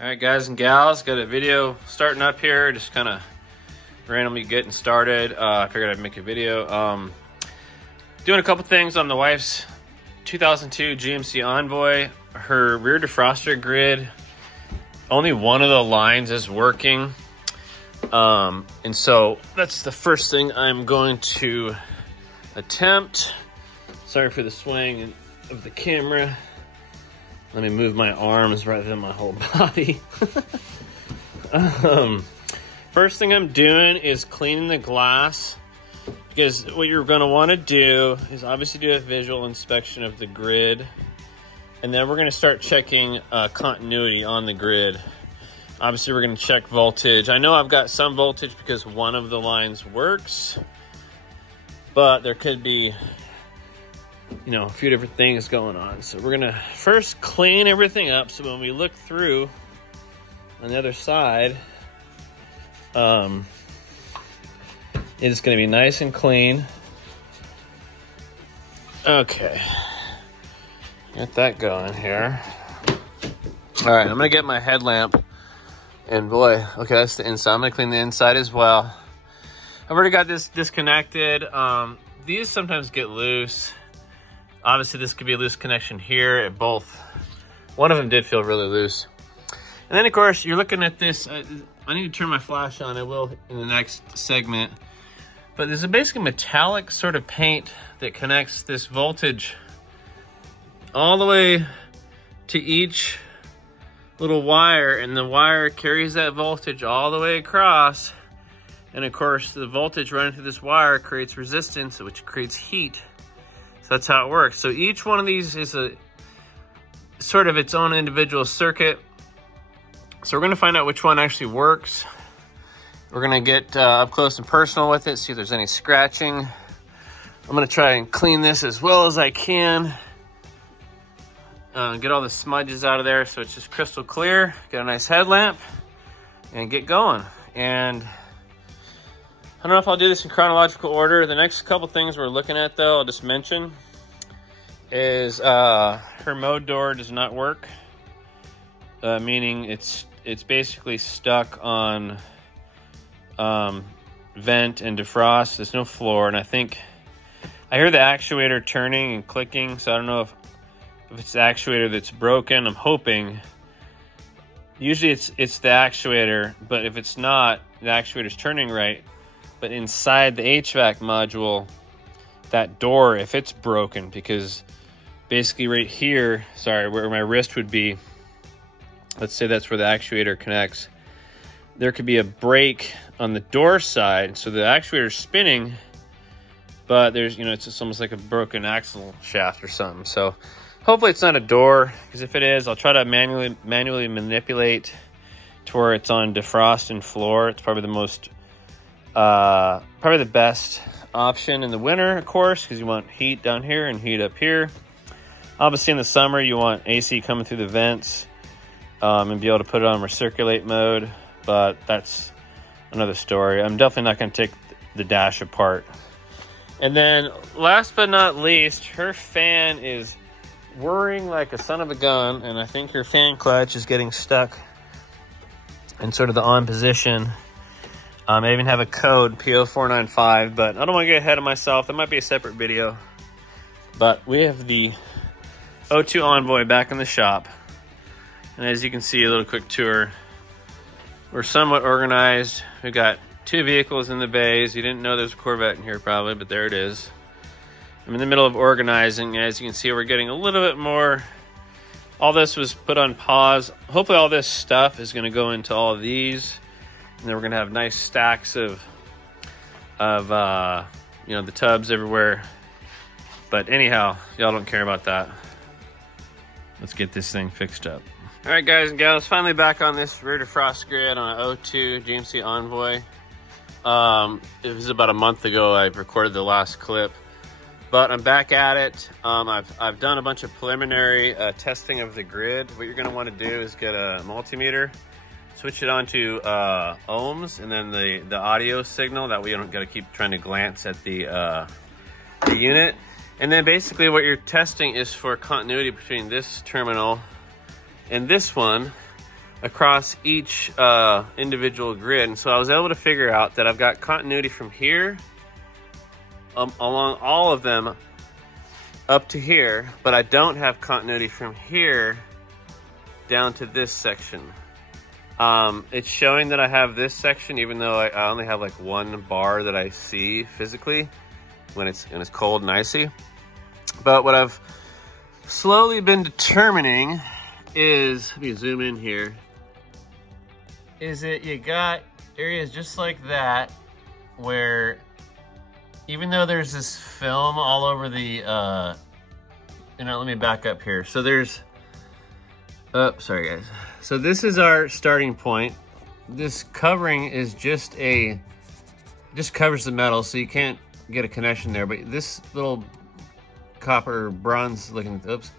All right, guys and gals, got a video starting up here, just kind of randomly getting started. I figured I'd make a video. Doing a couple things on the wife's 2002 GMC Envoy. Her rear defroster grid, only one of the lines is working. And so that's the first thing I'm going to attempt. Sorry for the swing of the camera. Let me move my arms rather than my whole body. First thing I'm doing is cleaning the glass, because what you're going to want to do is obviously do a visual inspection of the grid, and then we're going to start checking continuity on the grid. Obviously we're going to check voltage. I know I've got some voltage because one of the lines works, but there could be, you know, a few different things going on. So we're gonna first clean everything up, so when we look through on the other side, it's gonna be nice and clean. Okay, get that going here. All right, I'm gonna get my headlamp, and boy, okay, that's the inside. I'm gonna clean the inside as well. I've already got this disconnected. These sometimes get loose. Obviously, this could be a loose connection here at both. One of them did feel really loose. And then, of course, you're looking at this. I need to turn my flash on. I will in the next segment. But there's a basically metallic sort of paint that connects this voltage all the way to each little wire. And the wire carries that voltage all the way across. And, of course, the voltage running through this wire creates resistance, which creates heat. That's how it works. So each one of these is a sort of its own individual circuit. So we're gonna find out which one actually works. We're gonna get up close and personal with it, see if there's any scratching. I'm gonna try and clean this as well as I can. Get all the smudges out of there so it's just crystal clear. Get a nice headlamp and get going. And I don't know if I'll do this in chronological order. The next couple things we're looking at, though, I'll just mention, is her mode door does not work. Meaning it's basically stuck on vent and defrost. There's no floor, and I think I hear the actuator turning and clicking, so I don't know if it's the actuator that's broken. I'm hoping. Usually it's the actuator, but if it's not, the actuator's turning right. But inside the HVAC module, that door, if it's broken, because basically right here, sorry, where my wrist would be, let's say that's where the actuator connects, there could be a break on the door side. So the actuator's spinning, but there's, you know, it's just almost like a broken axle shaft or something. So hopefully it's not a door, because if it is, I'll try to manually manipulate to where it's on defrost and floor. It's probably the most probably the best option in the winter, of course, because you want heat down here and heat up here. Obviously in the summer you want AC coming through the vents, and be able to put it on recirculate mode, but that's another story. I'm definitely not going to take the dash apart. And then last but not least, her fan is whirring like a son of a gun, and I think her fan clutch is getting stuck in sort of the on position. I even have a code, PO495, but I don't want to get ahead of myself. That might be a separate video. But we have the 02 Envoy back in the shop. And as you can see, a little quick tour. We're somewhat organized. We've got two vehicles in the bays. You didn't know there's a Corvette in here probably, but there it is. I'm in the middle of organizing. As you can see, we're getting a little bit more. All this was put on pause. Hopefully all this stuff is going to go into all of these. And then we're gonna have nice stacks of you know, the tubs everywhere. But anyhow, y'all don't care about that. Let's get this thing fixed up. All right, guys and gals, finally back on this rear defrost grid on an 02 GMC Envoy. It was about a month ago I recorded the last clip, but I'm back at it. I've done a bunch of preliminary testing of the grid. What you're gonna want to do is get a multimeter, switch it on to ohms, and then the audio signal. That way you don't got to keep trying to glance at the unit. And then basically what you're testing is for continuity between this terminal and this one. across each individual grid. And so I was able to figure out that I've got continuity from here along all of them up to here, but I don't have continuity from here down to this section. It's showing that I have this section, even though I only have like one bar that I see physically when it's cold and icy. But what I've slowly been determining is, let me zoom in here, is that you got areas just like that where even though there's this film all over the, let me back up here. So there's, oh, sorry guys. So this is our starting point. This covering is just covers the metal, so you can't get a connection there. But this little copper bronze looking, oops,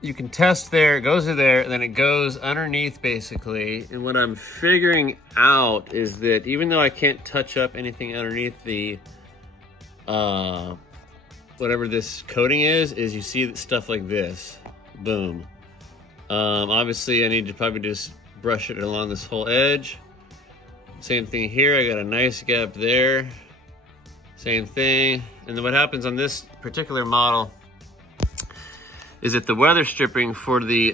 you can test there, it goes to there, and then it goes underneath basically. And what I'm figuring out is that even though I can't touch up anything underneath the, whatever this coating is you see stuff like this, boom. Obviously I need to probably just brush it along this whole edge. Same thing here, I got a nice gap there. Same thing. And then what happens on this particular model is that the weather stripping for the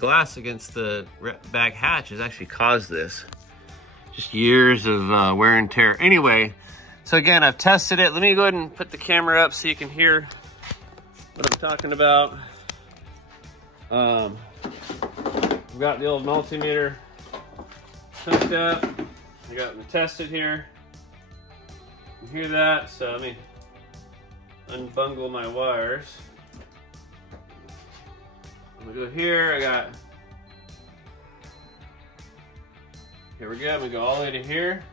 glass against the back hatch has actually caused this. Just years of wear and tear. Anyway, so again, I've tested it. Let me go ahead and put the camera up so you can hear what I'm talking about. I've got the old multimeter hooked up. I got it tested here. You hear that? So let me unbungle my wires. I'm gonna go here. Here we go. I'm gonna go all the way to here.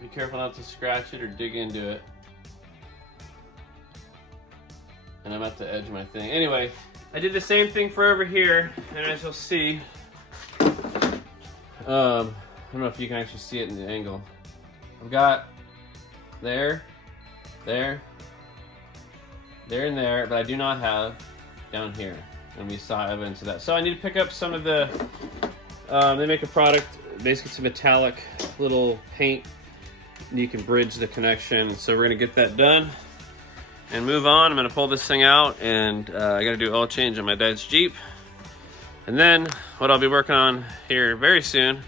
Be careful not to scratch it or dig into it. And I'm at the edge of my thing. Anyway, I did the same thing for over here, and as you'll see, I don't know if you can actually see it in the angle. I've got there, and there, but I do not have down here. And we saw evidence of that. So I need to pick up some of the, they make a product, basically it's a metallic little paint. You can bridge the connection. So we're gonna get that done and move on. I'm gonna pull this thing out, and I gotta do oil change on my dad's Jeep. And then what I'll be working on here very soon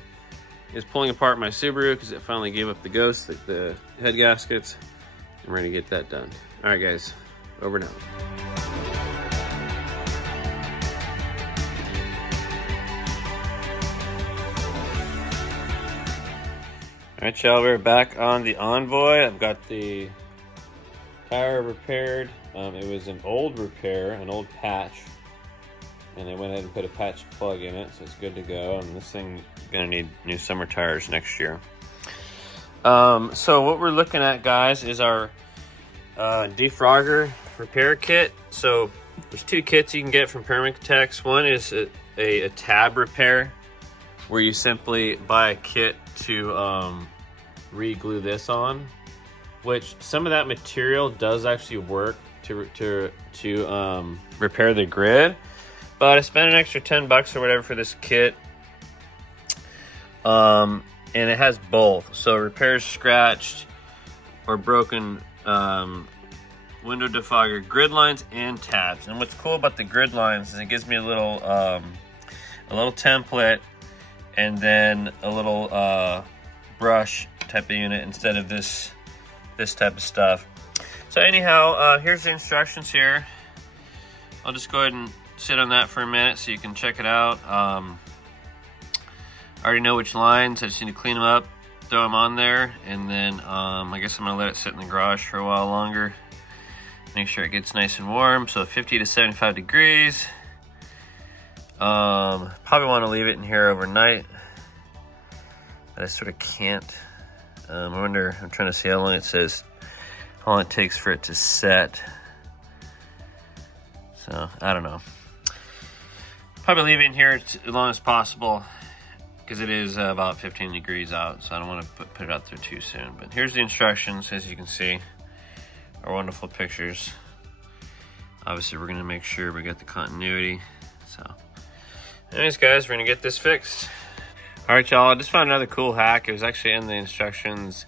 is pulling apart my Subaru because it finally gave up the ghost, like the head gaskets. And we're gonna get that done. All right guys, over now. All right, y'all, we're back on the Envoy. I've got the tire repaired. It was an old repair, an old patch, and I went ahead and put a patch plug in it, so it's good to go. And this thing is gonna need new summer tires next year. So what we're looking at, guys, is our Defogger repair kit. So there's two kits you can get from Permatex. One is a tab repair, where you simply buy a kit to re-glue this on, which some of that material does actually work to repair the grid. But I spent an extra 10 bucks or whatever for this kit. And it has both. So it repairs scratched or broken window defogger grid lines and tabs. And what's cool about the grid lines is it gives me a little template and then a little brush type of unit instead of this type of stuff. So anyhow, here's the instructions here. I'll just go ahead and sit on that for a minute so you can check it out. I already know which lines. I just need to clean them up, throw them on there, and then I guess I'm gonna let it sit in the garage for a while longer. Make sure it gets nice and warm. So 50 to 75 degrees. Probably want to leave it in here overnight, but I sort of can't. I wonder, I'm trying to see how long it says, how long it takes for it to set. So I don't know. Probably leave it in here as long as possible because it is about 15 degrees out, so I don't want to put it out there too soon. But here's the instructions, as you can see, our wonderful pictures obviously we're gonna make sure we get the continuity. So anyways guys, we're gonna get this fixed. All right y'all, I just found another cool hack. It was actually in the instructions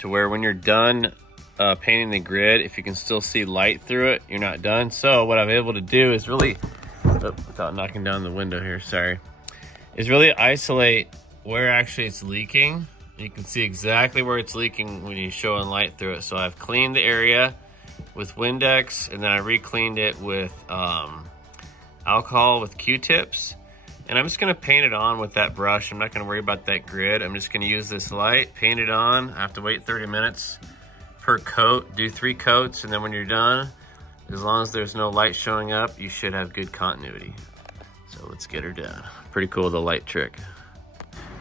to where when you're done painting the grid, if you can still see light through it, you're not done. So what I'm able to do is really, without knocking down the window here, sorry, is really isolate where actually it's leaking. You can see exactly where it's leaking when you show in light through it. So I've cleaned the area with Windex, and then I re-cleaned it with alcohol with Q-tips. And I'm just gonna paint it on with that brush. I'm not gonna worry about that grid. I'm just gonna use this light, paint it on. I have to wait 30 minutes per coat, do 3 coats, and then when you're done, as long as there's no light showing up, you should have good continuity. So let's get her done. Pretty cool, the light trick.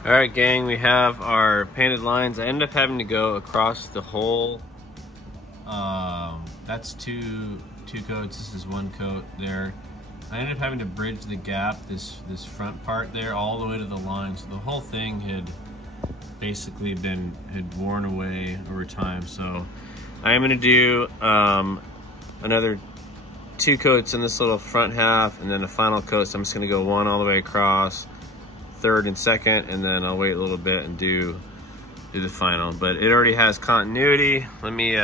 All right, gang, we have our painted lines. I ended up having to go across the whole, that's two coats, this is 1 coat there. I ended up having to bridge the gap, this front part there, all the way to the line. So the whole thing had basically had worn away over time. So I am gonna do another 2 coats in this little front half, and then a final coat. So I'm just gonna go 1 all the way across, 3rd and 2nd, and then I'll wait a little bit and do the final. But it already has continuity. Let me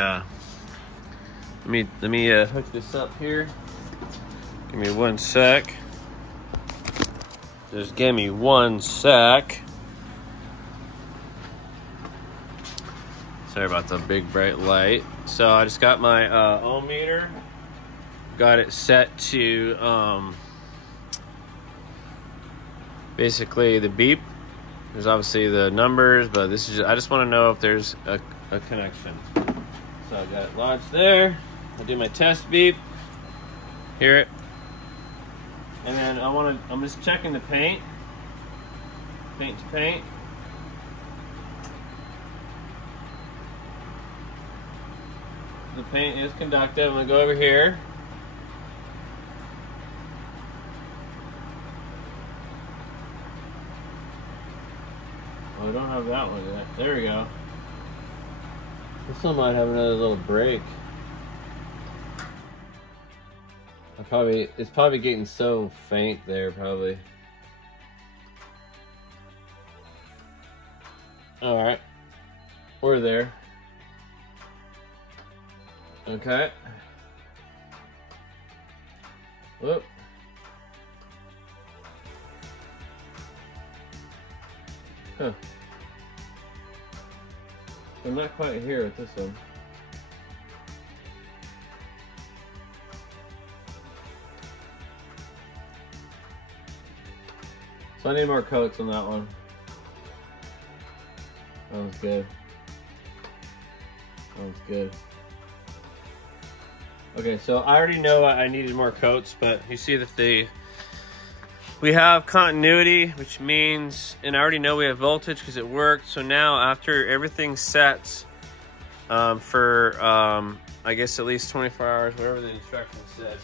hook this up here. Give me 1 sec. Just give me 1 sec. Sorry about the big bright light. So I just got my ohm meter. Got it set to basically the beep. There's obviously the numbers, but this is just, I just want to know if there's a connection. So I got it lodged there. I'll do my test beep. Hear it. And then I'm just checking the paint to paint. The paint is conductive. I'm gonna go over here. Oh, I don't have that one yet. There we go. This one might have another little break. It's probably getting so faint there, probably. All right, we're there. Okay. Whoop. Huh. I'm not quite here with this one. So I need more coats on that one. That was good. That was good. Okay, so I already know I needed more coats, but you see that we have continuity, which means, and I already know we have voltage because it worked. So now after everything sets for, I guess at least 24 hours, whatever the instructions said,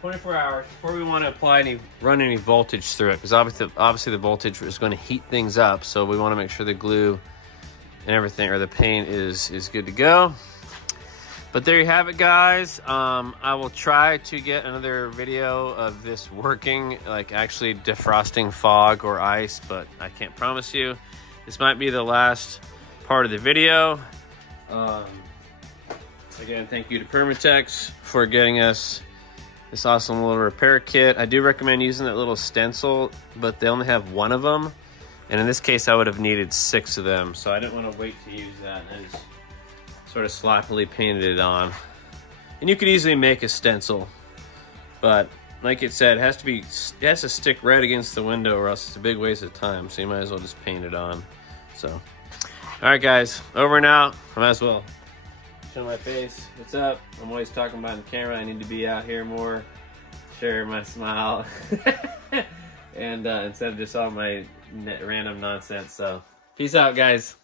24 hours before we want to run any voltage through it, because obviously the voltage is going to heat things up. So we want to make sure the glue and everything, or the paint is good to go. But there you have it, guys. I will try to get another video of this working, like actually defrosting fog or ice, but I can't promise you. This might be the last part of the video. Again, thank you to Permatex for getting us this awesome little repair kit. I do recommend using that little stencil, but they only have 1 of them. And in this case, I would have needed 6 of them. So I didn't want to wait to use that. I just sort of sloppily painted it on. And you could easily make a stencil, but like it said, it has to stick right against the window, or else it's a big waste of time. So you might as well just paint it on. So, all right, guys, over and out. I might as well show my face. What's up? I'm always talking about the camera. I need to be out here more, share my smile, and instead of just all my random nonsense. So, peace out, guys.